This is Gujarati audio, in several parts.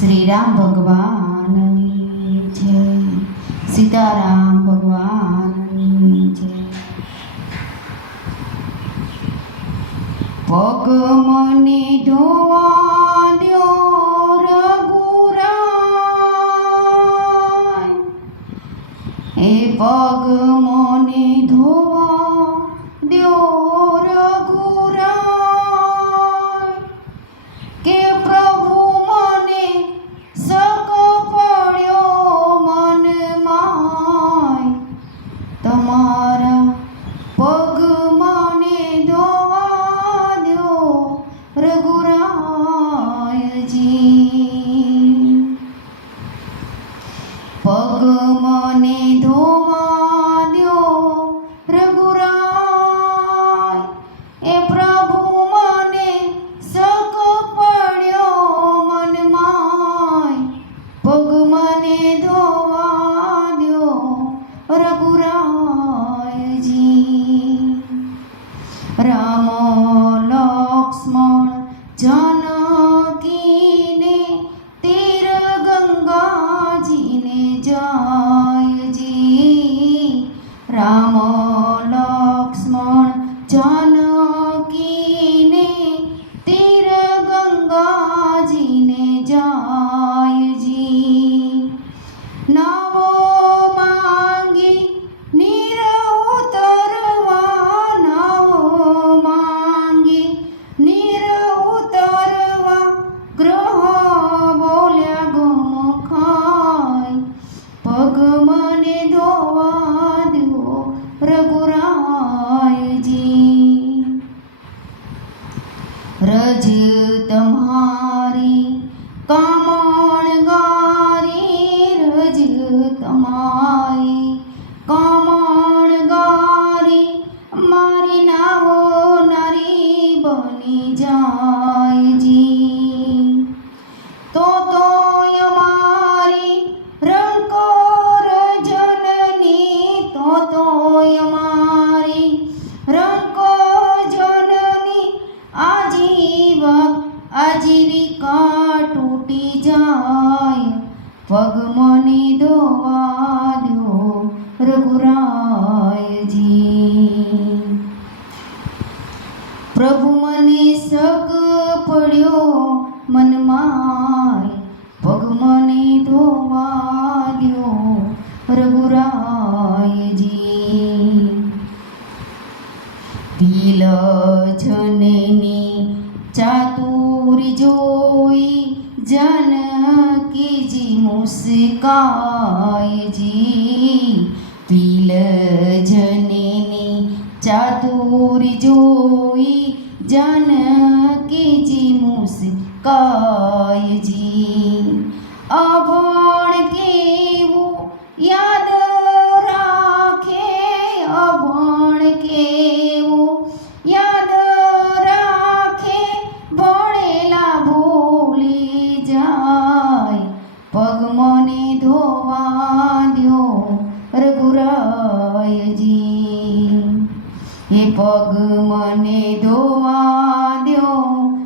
શ્રીરામ ભગવાનની જય સીતારામ ભગવાનની જય. પગ મને ધોવા રજ તમારી, કામણ ગારી રજ તમારી, કામણ ગારી, મારી નાવો નારી બની જાયજી તો તોય મારી રંકો રજનની તો તોય મારી રંકો આજીવિકા તૂટી જાય? પગ મને ધોવા દો રઘુરાયજી. પ્રભુ મને સગ પડ્યો મનમાય. પગ મને રઘુરાયજી મુસ્કાયજી પીલ જનની ચાતુર જોઈ જાનકીજી મુસ્કાયજી અભણ પગ મને ધોવા દો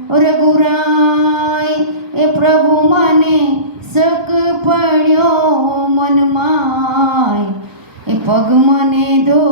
રઘુરાય, એ પ્રભુ મને શક પડ્યો મનમાય એ પગ મને ધોવા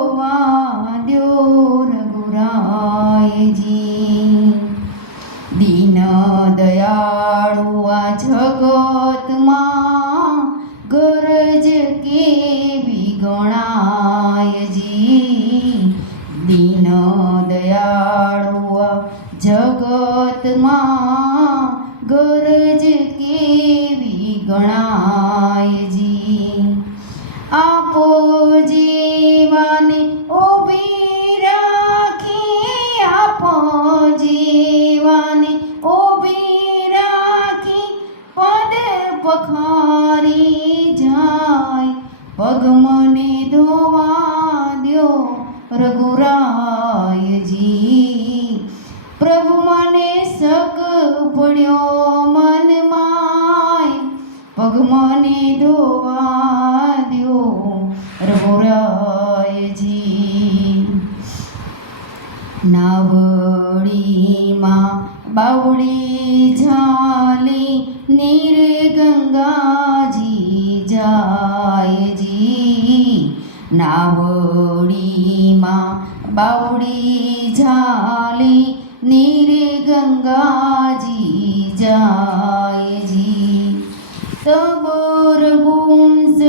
પખારી જાય. પગ મને ધોવા દ્યો રઘુરાયજી. પ્રભુ મને શક પડ્યો મન માય. પગ મને ધોવા દ્યો રઘુરાયજી. નાવડીમાં બાવડી ઝાલી નીર નાવડીમાં બાવડી ઝાલી નીરે ગંગાજી જાયજી તબોર ગુંસ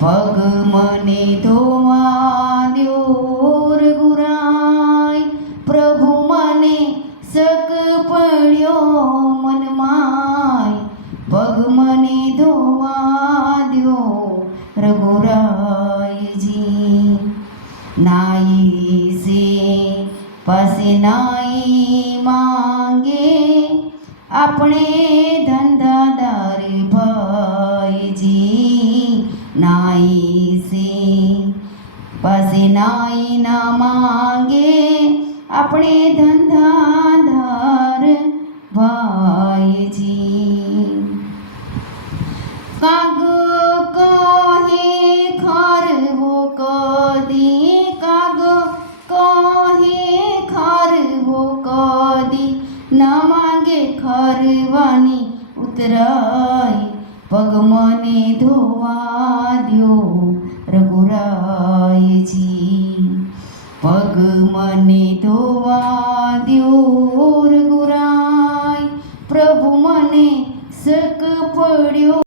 પગ મને ધોવા દ્યો રઘુરાય પ્રભુ મને સક પડ્યો મનમાય પગ મને ધોવા દ્યો રઘુરાયજી નાઈ સે પાસે નાઈ માંગે આપણે ધંધાદાર નાઈ ના માંગે. આપણે ધંધાધાર ભાઈજી કાગ કહે ખરવો કદી. કાગ કહે ખરવો કદી. ના માંગે ખરવાની ઉતરાય. પગ મને ધોવા money.